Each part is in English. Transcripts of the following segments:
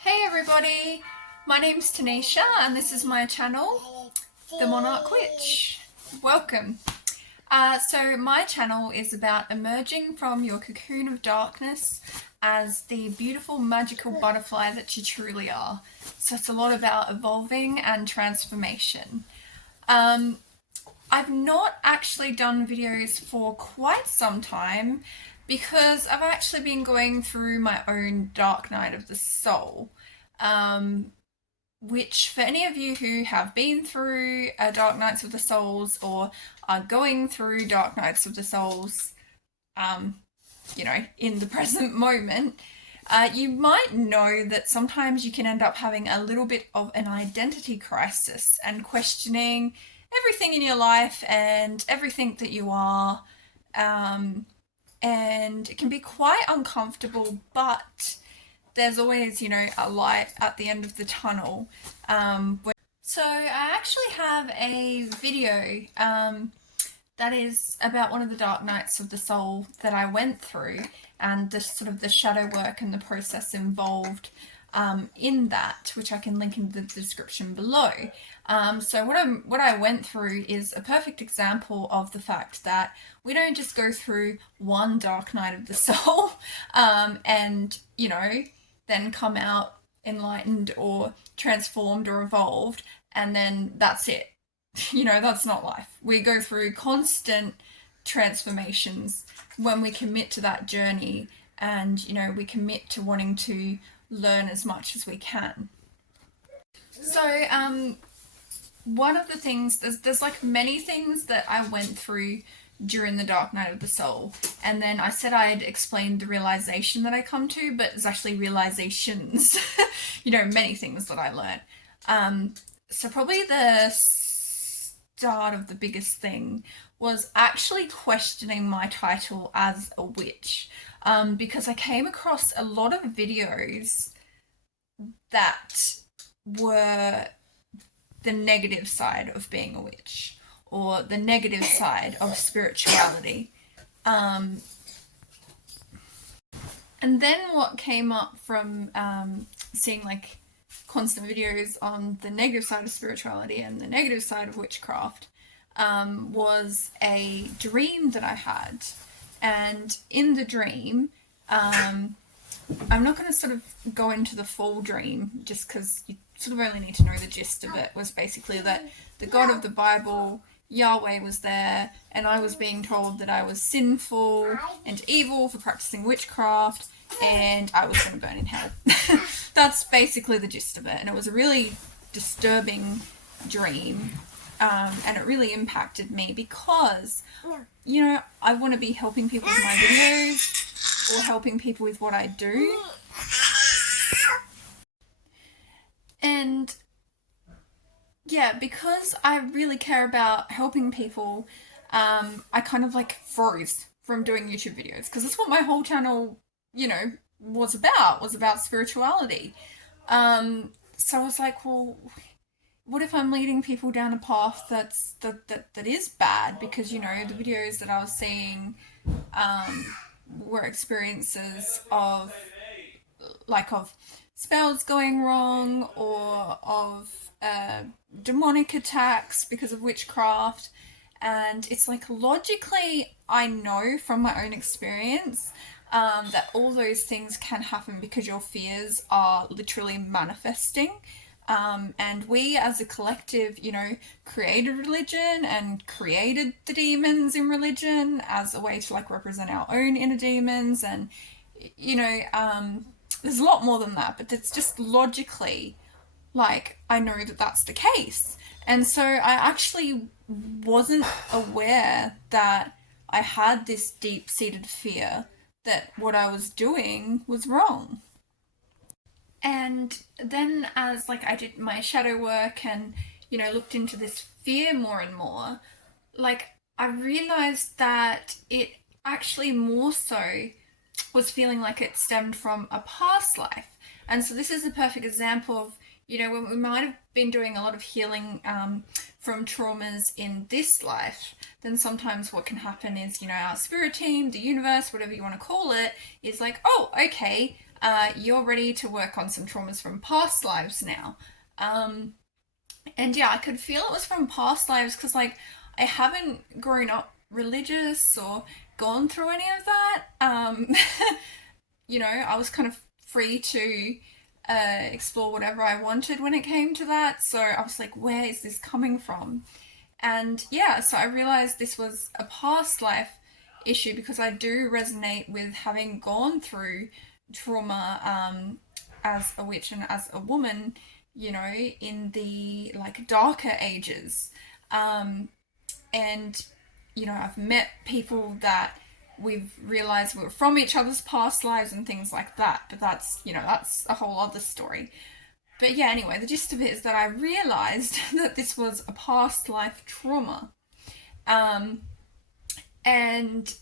Hey everybody, my name's Tanisha and this is my channel, The Monarch Witch. Welcome. So my channel is about emerging from your cocoon of darkness as the beautiful magical butterfly that you truly are. So it's a lot about evolving and transformation. I've not actually done videos for quite some time because I've actually been going through my own dark night of the soul. Um, which for any of you who have been through Dark Nights of the Souls or are going through Dark Nights of the Souls, um, in the present moment, you might know that sometimes you can end up having a little bit of an identity crisis and questioning everything in your life and everything that you are. And it can be quite uncomfortable, but there's always, a light at the end of the tunnel. So I actually have a video that is about one of the dark nights of the soul that I went through and the sort of the shadow work and the process involved in that, which I can link in the description below. So what I went through is a perfect example of the fact that we don't just go through one dark night of the soul and then come out enlightened or transformed or evolved and then that's it. That's not life. We go through constant transformations when we commit to that journey and, we commit to wanting to learn as much as we can. So, one of the things, there's like many things that I went through during the Dark Night of the Soul. And then I said I'd explain the realization that I come to, but it's actually realizations, many things that I learned. So probably the start of the biggest thing was actually questioning my title as a witch, because I came across a lot of videos that were the negative side of being a witch or the negative side of spirituality. And then what came up from seeing like constant videos on the negative side of spirituality and the negative side of witchcraft was a dream that I had. And in the dream, I'm not going to sort of go into the full dream just because you sort of only need to know the gist of it. Was basically that the God of the Bible, Yahweh, was there, and I was being told that I was sinful and evil for practicing witchcraft, and I was going to burn in hell. That's basically the gist of it, and it was a really disturbing dream, and it really impacted me because, I want to be helping people with my videos or helping people with what I do. And yeah, because I really care about helping people, I kind of like froze from doing YouTube videos because that's what my whole channel, was about spirituality. So I was like, well, what if I'm leading people down a path that is bad? Because the videos that I was seeing were experiences of spells going wrong or of demonic attacks because of witchcraft. And it's like logically, I know from my own experience that all those things can happen because your fears are literally manifesting. And we as a collective, created religion and created the demons in religion as a way to like represent our own inner demons. And, there's a lot more than that, but it's just logically, like, I know that that's the case. And so I actually wasn't aware that I had this deep seated fear that what I was doing was wrong. And then as like I did my shadow work and looked into this fear more and more, like I realized that it actually more so was feeling like it stemmed from a past life. And so this is a perfect example of, when we might have been doing a lot of healing from traumas in this life, then sometimes what can happen is, our spirit team, the universe, whatever you want to call it, is like, oh, okay, you're ready to work on some traumas from past lives now. And yeah, I could feel it was from past lives because, like, I haven't grown up religious or gone through any of that. I was kind of free to explore whatever I wanted when it came to that. So I was like, where is this coming from? And yeah, so I realized this was a past life issue because I do resonate with having gone through trauma as a witch and as a woman, in the like darker ages. And, I've met people that we've realized were from each other's past lives and things like that. But that's a whole other story. But yeah, anyway, the gist of it is that I realized that this was a past life trauma. And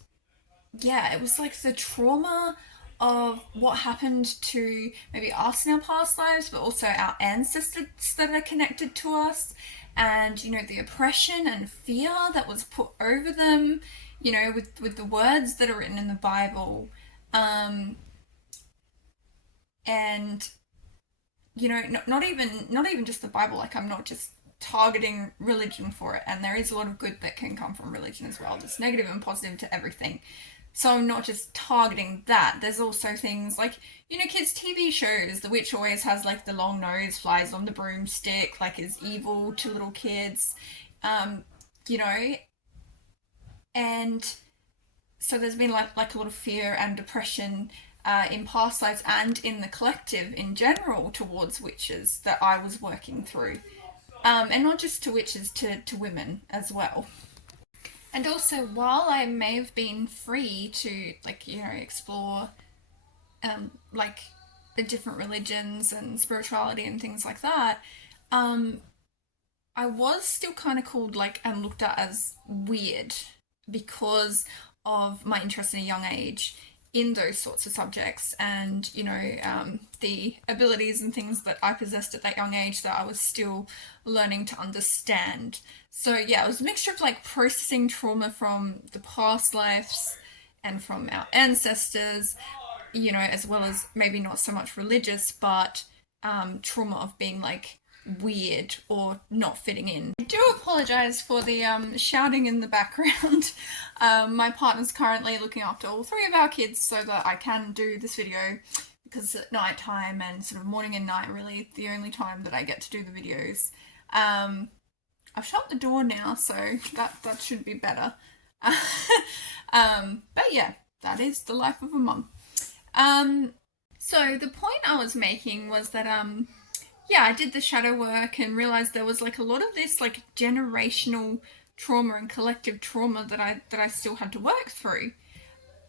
yeah, it was like the trauma of what happened to maybe us in our past lives, but also our ancestors that are connected to us, and the oppression and fear that was put over them, with the words that are written in the Bible, and not even just the Bible. Like, I'm not just targeting religion for it, and there is a lot of good that can come from religion as well. There's negative and positive to everything. So I'm not just targeting that. There's also things like, kids' TV shows. The witch always has like the long nose, flies on the broomstick, like is evil to little kids, you know. And so there's been like a lot of fear and depression in past lives and in the collective in general towards witches that I was working through. And not just to witches, to women as well. And also, while I may have been free to, explore, like, the different religions and spirituality and things like that, I was still kind of called, and looked at as weird because of my interest in a young age in those sorts of subjects, and the abilities and things that I possessed at that young age that I was still learning to understand. So yeah, it was a mixture of processing trauma from the past lives and from our ancestors, as well as maybe not so much religious, but trauma of being weird or not fitting in. I do apologise for the shouting in the background. My partner's currently looking after all three of our kids so that I can do this video, because it's at night time and sort of morning and night really the only time that I get to do the videos. I've shut the door now, so that should be better. But yeah, that is the life of a mum. So the point I was making was that yeah, I did the shadow work and realized there was a lot of this generational trauma and collective trauma that I still had to work through.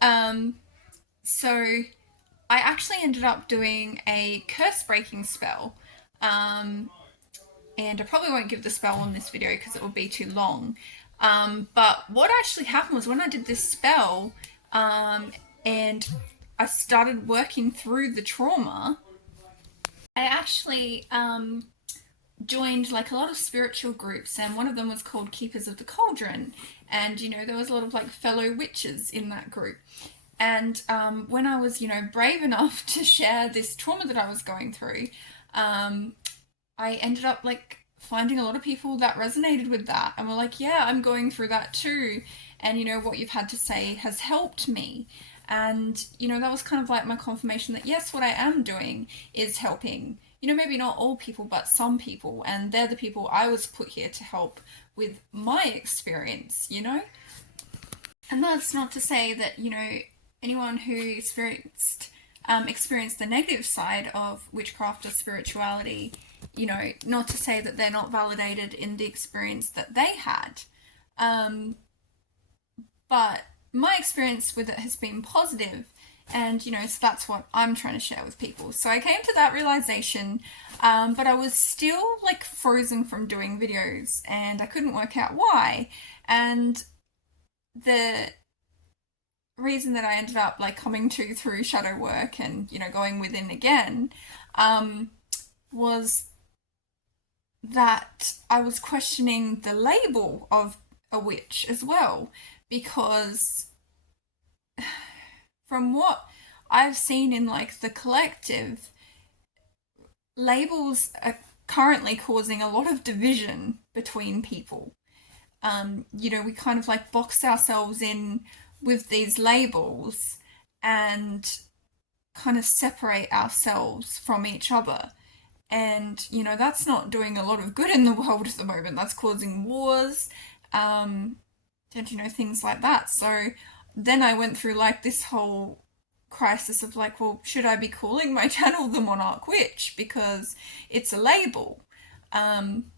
So I actually ended up doing a curse breaking spell. And I probably won't give the spell on this video because it will be too long. But what actually happened was when I did this spell, and I started working through the trauma, I actually joined a lot of spiritual groups, and one of them was called Keepers of the Cauldron, and there was a lot of fellow witches in that group. And when I was brave enough to share this trauma that I was going through, I ended up finding a lot of people that resonated with that and were like, yeah, I'm going through that too, and what you've had to say has helped me. And that was kind of my confirmation that yes, what I am doing is helping, maybe not all people, but some people, and they're the people I was put here to help with my experience. And that's not to say that anyone who experienced the negative side of witchcraft or spirituality, not to say that they're not validated in the experience that they had, but my experience with it has been positive, and so that's what I'm trying to share with people. So I came to that realization, but I was still frozen from doing videos, and I couldn't work out why. And the reason that I ended up coming to through shadow work and going within again was that I was questioning the label of a witch as well, because from what I've seen in like the collective, labels are currently causing a lot of division between people. We kind of like box ourselves in with these labels and kind of separate ourselves from each other. And, that's not doing a lot of good in the world at the moment. That's causing wars, and, things like that. So then I went through like this whole crisis of like, well, should I be calling my channel the Monarch Witch? Because it's a label. Um,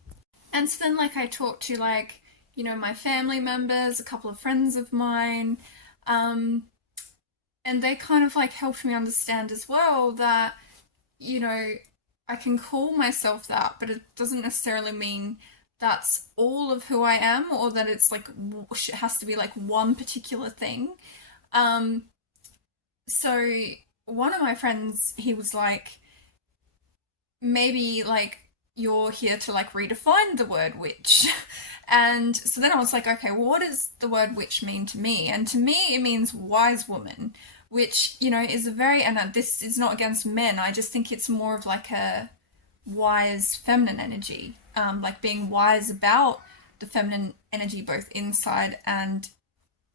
and so then, like, I talked to, like, my family members, a couple of friends of mine, um, and they kind of like helped me understand as well that, you know, I can call myself that, but it doesn't necessarily mean that's all of who I am, or that it's like it has to be like one particular thing. Um, so one of my friends, he was like, maybe like you're here to like redefine the word witch. And so then I was like, okay, well, what does the word witch mean to me? And to me, it means wise woman, which, is a very, and this is not against men, I just think it's more of like a wise feminine energy, like being wise about the feminine energy both inside and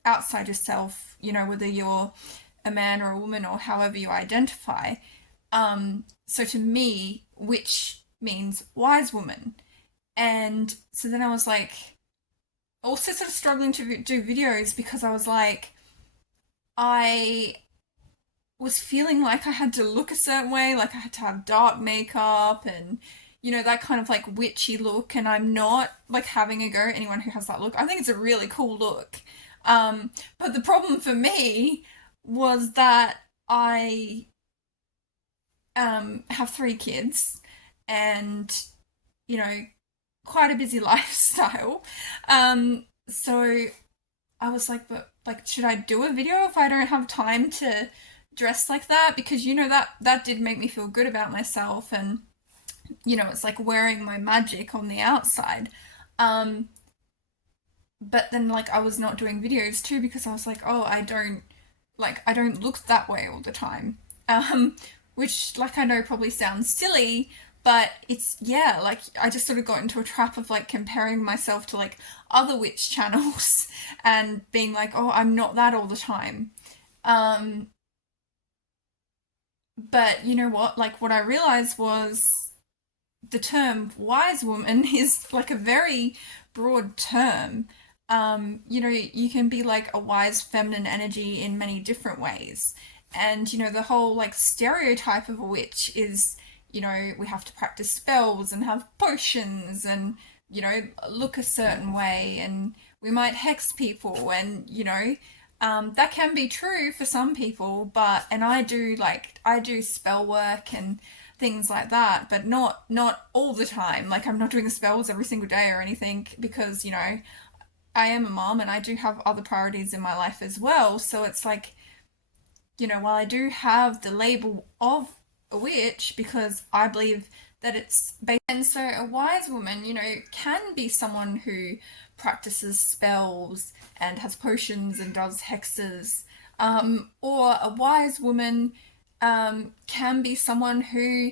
outside yourself, whether you're a man or a woman or however you identify. So to me, witch means wise woman. And so then I was like, also sort of struggling to do videos because I was like, I was feeling like I had to look a certain way, like I had to have dark makeup and, that kind of like witchy look. And I'm not like having a go at anyone who has that look. I think it's a really cool look. But the problem for me was that I have 3 kids and, you know, quite a busy lifestyle. So I was like, but like, should I do a video if I don't have time to dress like that? Because that did make me feel good about myself, and it's like wearing my magic on the outside. Um, but then like I was not doing videos too because I was like, oh, I don't look that way all the time. Um, which like I know probably sounds silly, but it's, yeah, like I just sort of got into a trap of like comparing myself to like other witch channels and being like, oh, I'm not that all the time. Um, but you know what? Like what I realized was the term wise woman is like a very broad term. You can be like a wise feminine energy in many different ways. And, the whole like stereotype of a witch is, we have to practice spells and have potions and, look a certain way and we might hex people and, that can be true for some people, and I do spell work and things like that, but not all the time. Like I'm not doing the spells every single day or anything because, I am a mom and I do have other priorities in my life as well. So it's like, while I do have the label of a witch because I believe that it's based. And so a wise woman, can be someone who practices spells and has potions and does hexes. Or a wise woman can be someone who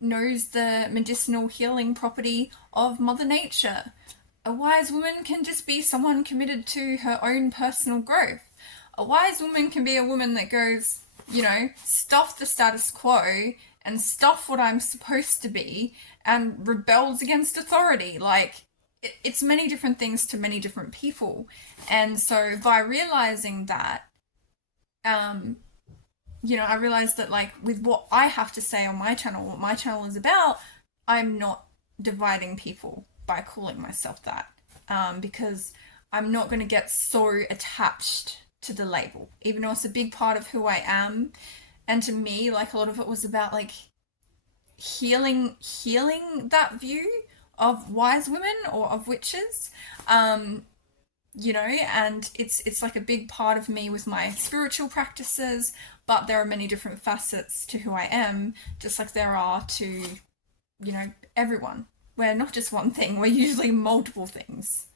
knows the medicinal healing property of Mother Nature. A wise woman can just be someone committed to her own personal growth. A wise woman can be a woman that goes, stuff the status quo and stuff what I'm supposed to be and rebels against authority. Like, it's many different things to many different people. And so by realizing that, I realized that like with what I have to say on my channel, what my channel is about, I'm not dividing people by calling myself that. Because I'm not going to get so attached to the label, even though it's a big part of who I am. And to me, like a lot of it was about like healing that view of wise women or of witches. And it's like a big part of me with my spiritual practices, but there are many different facets to who I am, just like there are to, everyone. We're not just one thing, we're usually multiple things.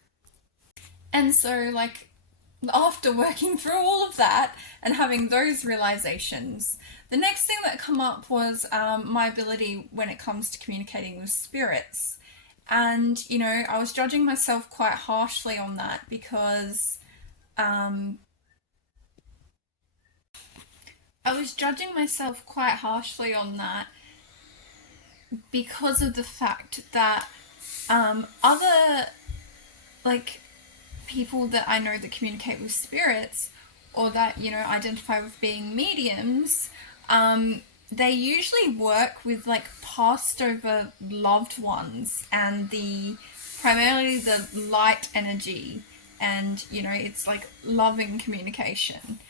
And so, like, after working through all of that and having those realizations, the next thing that come up was my ability when it comes to communicating with spirits. And, you know, I was judging myself quite harshly on that because I was judging myself quite harshly on that because of the fact that other, like, people that I know that communicate with spirits or that, you know, identify with being mediums, they usually work with like passed over loved ones and the primarily the light energy, and you know, it's like loving communication.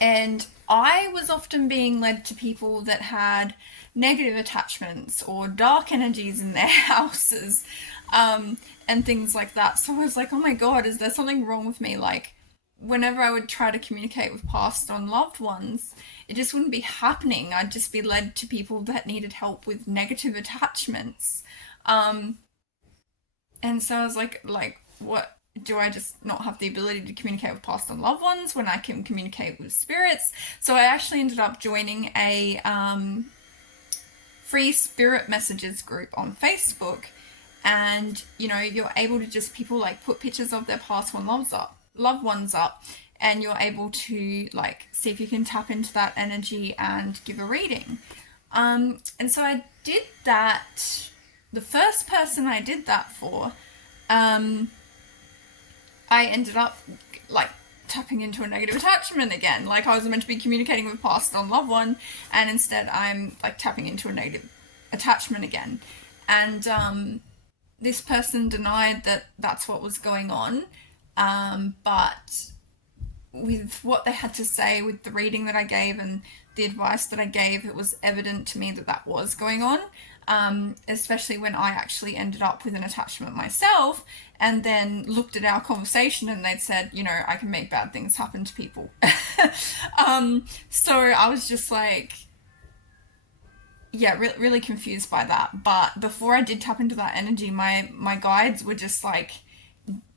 And I was often being led to people that had negative attachments or dark energies in their houses, and things like that. So I was like, oh my god, is there something wrong with me? Like, whenever I would try to communicate with passed on loved ones, it just wouldn't be happening. I'd just be led to people that needed help with negative attachments. And so I was like, what? Do I just not have the ability to communicate with past and loved ones when I can communicate with spirits? So I actually ended up joining a free spirit messages group on Facebook, and you know, you're able to just people like put pictures of their past one loved ones up, and you're able to like see if you can tap into that energy and give a reading. And so I did that. The first person I did that for, I ended up like tapping into a negative attachment again. Like, I was meant to be communicating with past on loved one, and instead I'm like tapping into a negative attachment again. And this person denied that that's what was going on, but with what they had to say, with the reading that I gave and the advice that I gave, it was evident to me that that was going on. Especially when I actually ended up with an attachment myself and then looked at our conversation and they'd said, you know, I can make bad things happen to people. So I was just like, yeah, really confused by that. But before I did tap into that energy, my guides were just like,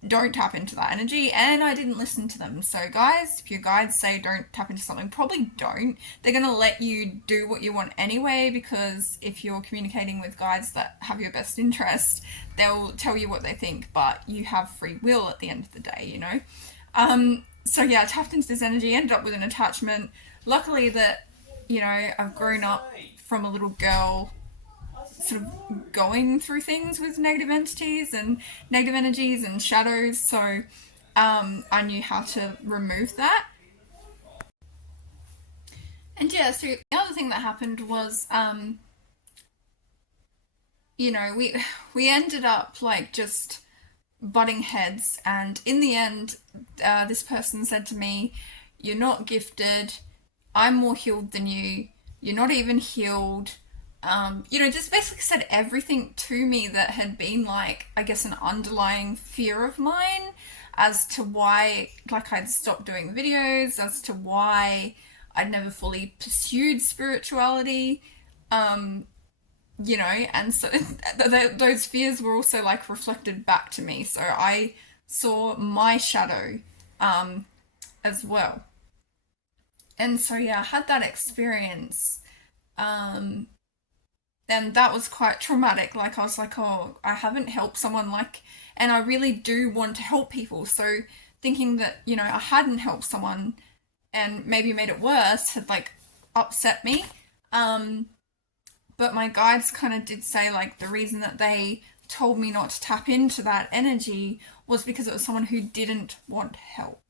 don't tap into that energy, and I didn't listen to them. So guys, if your guides say don't tap into something, probably don't. They're going to let you do what you want anyway, because if you're communicating with guides that have your best interest, they'll tell you what they think, but you have free will at the end of the day, you know. So yeah, I tapped into this energy, ended up with an attachment. Luckily that, you know, I've grown up from a little girl sort of going through things with negative entities and negative energies and shadows, so I knew how to remove that. And yeah, so the other thing that happened was, you know, we ended up like just butting heads, and in the end, this person said to me, "You're not gifted. I'm more healed than you. You're not even healed." You know, just basically said everything to me that had been like, I guess, an underlying fear of mine as to why, like, I'd stopped doing videos, as to why I'd never fully pursued spirituality, you know, and so those fears were also like reflected back to me. So I saw my shadow as well. And so, yeah, I had that experience. Um, and that was quite traumatic. Like, I was like, oh, I haven't helped someone, like, and I really do want to help people. So thinking that, you know, I hadn't helped someone and maybe made it worse had like upset me. But my guides kind of did say like the reason that they told me not to tap into that energy was because it was someone who didn't want help.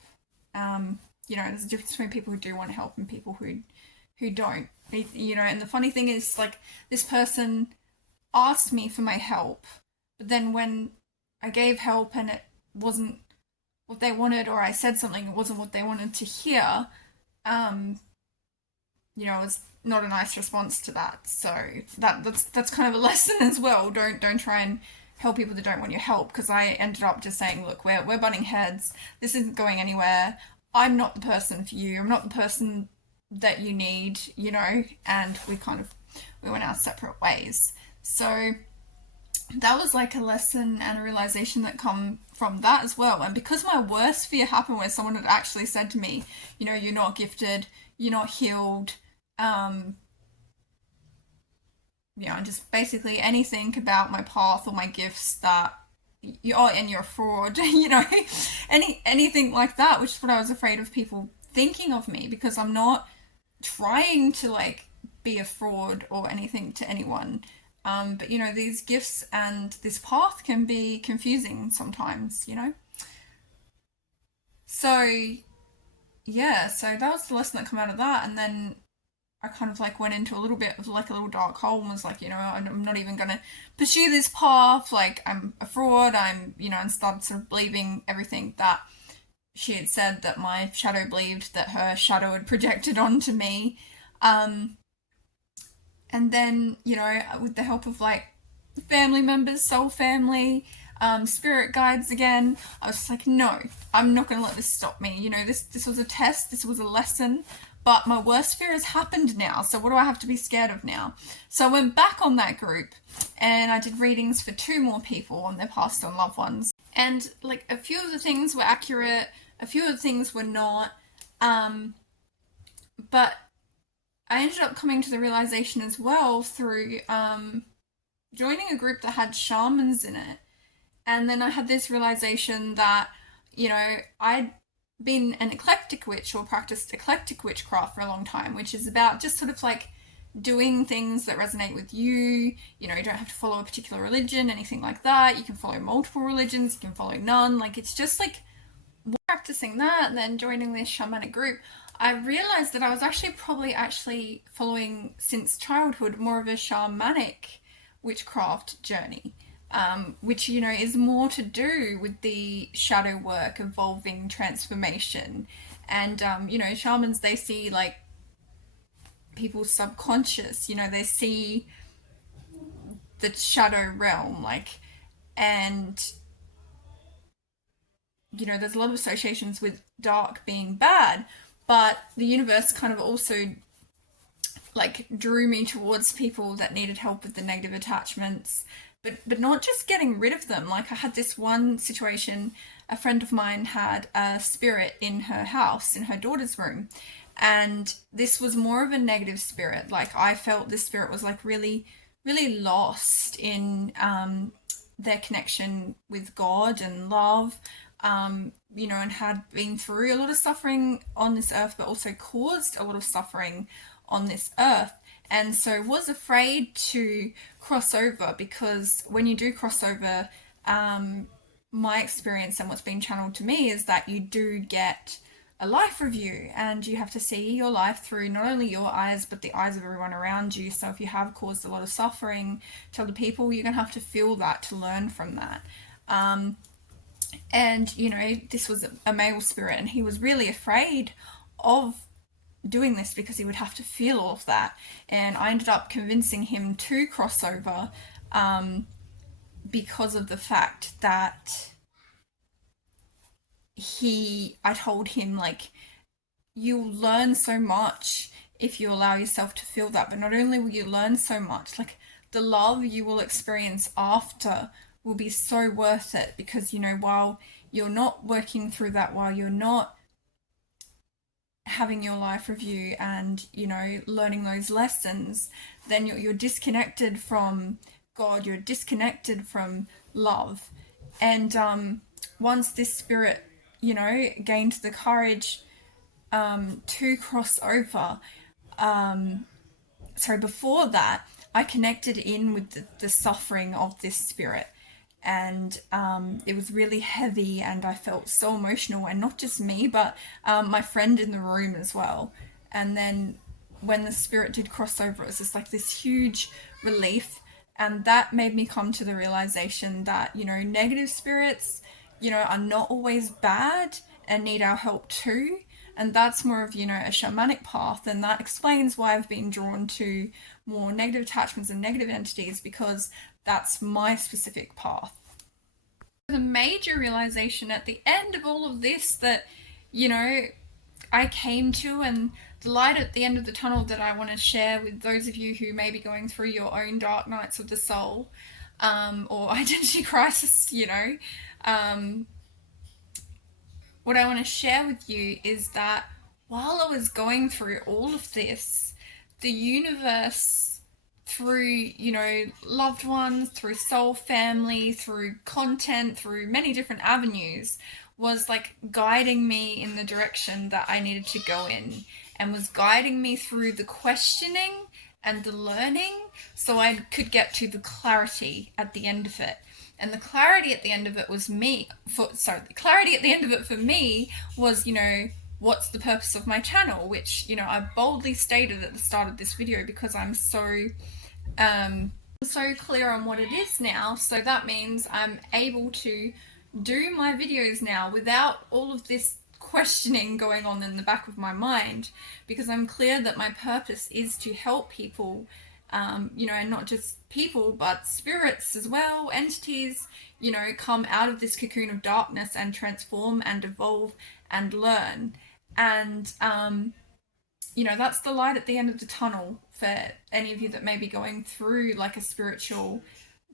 You know, there's a difference between people who do want help and people who don't. You know, and the funny thing is, like, this person asked me for my help, but then when I gave help and it wasn't what they wanted, or I said something it wasn't what they wanted to hear, you know, it was not a nice response to that. So that's kind of a lesson as well. Don't try and help people that don't want your help, because I ended up just saying, look, we're butting heads. This isn't going anywhere. I'm not the person for you. I'm not the person that you need, you know, and we went our separate ways. So that was like a lesson and a realization that come from that as well. And because my worst fear happened where someone had actually said to me, you know, you're not gifted, you're not healed, you know, just basically anything about my path or my gifts that and you're a fraud, you know, anything like that, which is what I was afraid of people thinking of me, because I'm not trying to like be a fraud or anything to anyone. But you know, these gifts and this path can be confusing sometimes, you know. So yeah, so that was the lesson that came out of that, and then I kind of like went into a little bit of like a little dark hole and was like, you know, I'm not even gonna pursue this path. Like I'm a fraud. You know, and started sort of believing everything that she had said that my shadow believed that her shadow had projected onto me. And then, you know, with the help of like family members, soul family, spirit guides again, I was just like, no, I'm not going to let this stop me. You know, this was a test, this was a lesson, but my worst fear has happened now. So what do I have to be scared of now? So I went back on that group and I did readings for 2 more people on their passed on loved ones. And like a few of the things were accurate, a few of the things were not. But I ended up coming to the realization as well through joining a group that had shamans in it. And then I had this realization that, you know, I'd been an eclectic witch or practiced eclectic witchcraft for a long time, which is about just sort of like doing things that resonate with you. You know, you don't have to follow a particular religion, anything like that. You can follow multiple religions, you can follow none. Like, it's just like practicing that and then joining this shamanic group. I realized that I was probably following since childhood more of a shamanic witchcraft journey, which, you know, is more to do with the shadow work, evolving, transformation. And, you know, shamans, they see like people's subconscious, you know, they see the shadow realm, like, and, you know, there's a lot of associations with dark being bad, but the universe kind of also like drew me towards people that needed help with the negative attachments, but not just getting rid of them. Like I had this one situation, a friend of mine had a spirit in her house, in her daughter's room, and this was more of a negative spirit. Like I felt this spirit was like really, really lost in their connection with God and love, you know, and had been through a lot of suffering on this earth, but also caused a lot of suffering on this earth. And so was afraid to cross over, because when you do cross over, my experience and what's been channeled to me is that you do get a life review and you have to see your life through not only your eyes but the eyes of everyone around you. So if you have caused a lot of suffering to other people, you're going to have to feel that to learn from that. And you know, this was a male spirit and he was really afraid of doing this because he would have to feel all of that. And I ended up convincing him to cross over, because of the fact that I told him, like, you'll learn so much if you allow yourself to feel that, but not only will you learn so much, like the love you will experience after will be so worth it, because, you know, while you're not working through that, while you're not having your life review and, you know, learning those lessons, then you're disconnected from God, you're disconnected from love. And once this spirit, you know, gained the courage to cross over, before that, I connected in with the suffering of this spirit. And it was really heavy and I felt so emotional, and not just me, but my friend in the room as well. And then when the spirit did cross over, it was just like this huge relief, and that made me come to the realization that, you know, negative spirits, you know, are not always bad and need our help too. And that's more of, you know, a shamanic path, and that explains why I've been drawn to more negative attachments and negative entities, because that's my specific path. The major realization at the end of all of this that, you know, I came to, and the light at the end of the tunnel that I want to share with those of you who may be going through your own dark nights of the soul, or identity crisis, you know. What I want to share with you is that while I was going through all of this, the universe, through, you know, loved ones, through soul family, through content, through many different avenues, was like guiding me in the direction that I needed to go in, and was guiding me through the questioning and the learning so I could get to the clarity at the end of it. And the clarity at the end of it was the clarity at the end of it for me was, you know, what's the purpose of my channel, which, you know, I boldly stated at the start of this video because I'm so clear on what it is now. So that means I'm able to do my videos now without all of this questioning going on in the back of my mind, because I'm clear that my purpose is to help people, you know, and not just people, but spirits as well, entities, you know, come out of this cocoon of darkness and transform and evolve and learn. And, you know, that's the light at the end of the tunnel for any of you that may be going through like a spiritual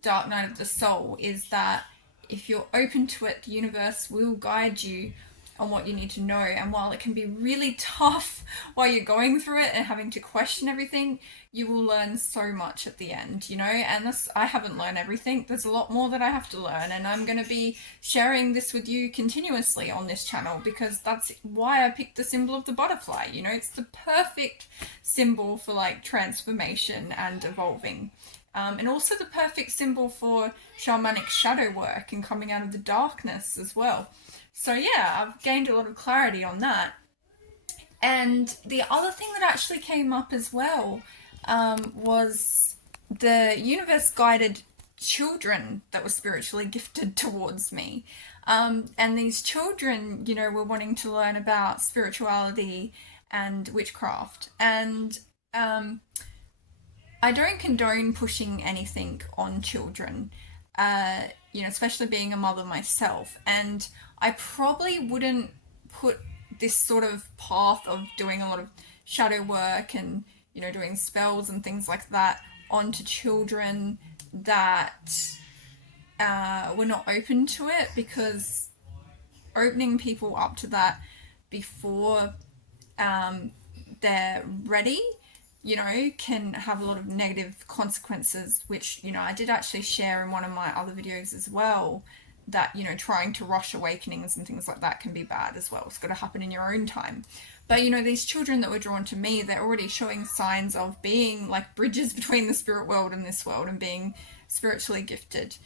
dark night of the soul, is that if you're open to it, the universe will guide you on what you need to know. And while it can be really tough while you're going through it and having to question everything, you will learn so much at the end, you know. And this, I haven't learned everything. There's a lot more that I have to learn, and I'm going to be sharing this with you continuously on this channel, because that's why I picked the symbol of the butterfly. You know, it's the perfect symbol for like transformation and evolving. And also the perfect symbol for shamanic shadow work and coming out of the darkness as well. So yeah, I've gained a lot of clarity on that. And the other thing that actually came up as well was the universe guided children that were spiritually gifted towards me. And these children, you know, were wanting to learn about spirituality and witchcraft. And I don't condone pushing anything on children, you know, especially being a mother myself. And I probably wouldn't put this sort of path of doing a lot of shadow work and, you know, doing spells and things like that onto children that were not open to it, because opening people up to that before they're ready, you know, can have a lot of negative consequences, which, you know, I did actually share in one of my other videos as well, that, you know, trying to rush awakenings and things like that can be bad as well. It's got to happen in your own time. But, you know, these children that were drawn to me, they're already showing signs of being like bridges between the spirit world and this world, and being spiritually gifted.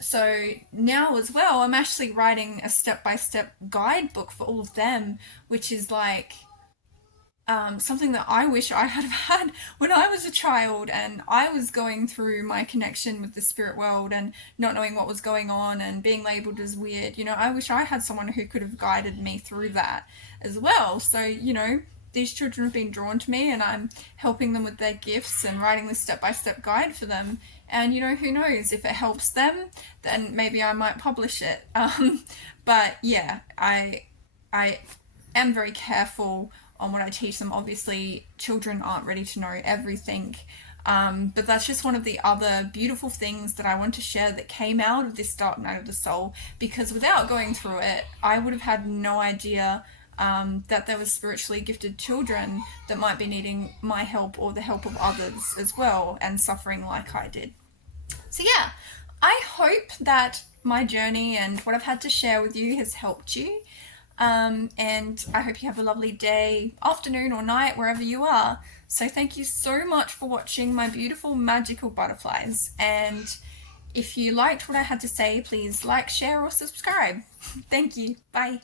So now as well, I'm actually writing a step-by-step guidebook for all of them, which is like something that I wish I had had when I was a child and I was going through my connection with the spirit world and not knowing what was going on and being labeled as weird. You know, I wish I had someone who could have guided me through that as well. So, you know, these children have been drawn to me, and I'm helping them with their gifts and writing this step-by-step guide for them. And, you know, who knows, if it helps them, then maybe I might publish it. But yeah, I am very careful on what I teach them. Obviously, children aren't ready to know everything. But that's just one of the other beautiful things that I want to share that came out of this dark night of the soul, because without going through it, I would have had no idea that there was spiritually gifted children that might be needing my help or the help of others as well, and suffering like I did. So yeah, I hope that my journey and what I've had to share with you has helped you. And I hope you have a lovely day, afternoon or night, wherever you are. So thank you so much for watching my beautiful magical butterflies. And if you liked what I had to say, please like, share or subscribe. Thank you. Bye.